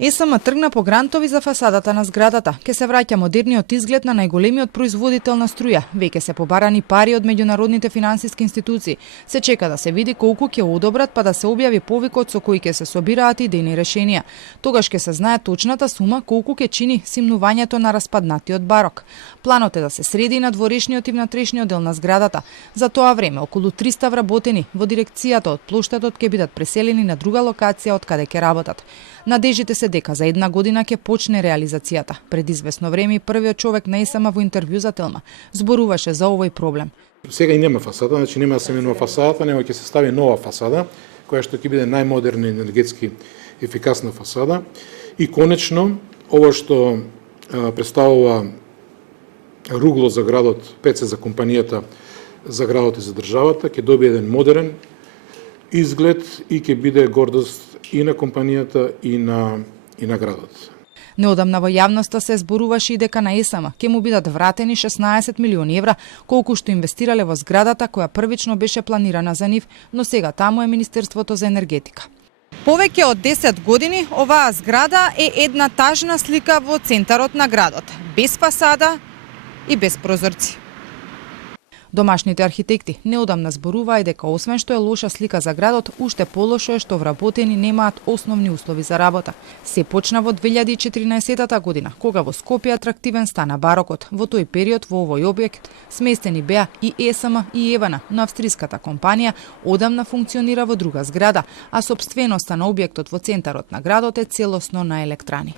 ЕСМ тргна по грантови за фасадата на зградата. Ке се враќа модерниот изглед на најголемиот производител на струја. Веќе се побарани пари од меѓународните финансиски институции. Се чека да се види колку ќе одобрат, па да се објави повикот со кој ќе се собираат идејни решенија. Тогаш ќе се знае точната сума колку ќе чини симнувањето на распаднатиот барок. Планот е да се среди на дворешниот и внатрешниот дел на зградата. За тоа време околу 300 вработени во дирекцијата од плоштадот ќе бидат преселени на друга локација од каде ќе работат. Надежите се дека за една година ќе почне реализацијата. Пред известно време првиот човек на ЕСМ во интервју за Телма зборуваше за овој проблем. Сега и нема фасада, значи нема да се менува фасадата, него ќе се стави нова фасада, која што ќе биде најмодерна енергетски ефикасна фасада. И конечно, ова што представува ругло за градот, ПЦ за компанијата, за градот и за државата, ќе добие еден модерен изглед и ќе биде гордост и на компанијата и на градот. Неодамна во јавноста се зборуваше и дека на ЕСМ ќе му бидат вратени 16 милиони евра, колку што инвестирале во зградата која првично беше планирана за нив, но сега таму е Министерството за енергетика. Повеќе од 10 години оваа зграда е една тажна слика во центарот на градот, без фасада и без прозорци. Домашните архитекти неодамна зборуваа и дека освен што е лоша слика за градот, уште полошо е што вработени немаат основни услови за работа. Се почна во 2014 година, кога во Скопје атрактивен стана барокот. Во тој период во овој објект сместени беа и ЕСМ и Евана, но австриската компанија одамна функционира во друга зграда, а сопственоста на објектот во центарот на градот е целосно на електрани.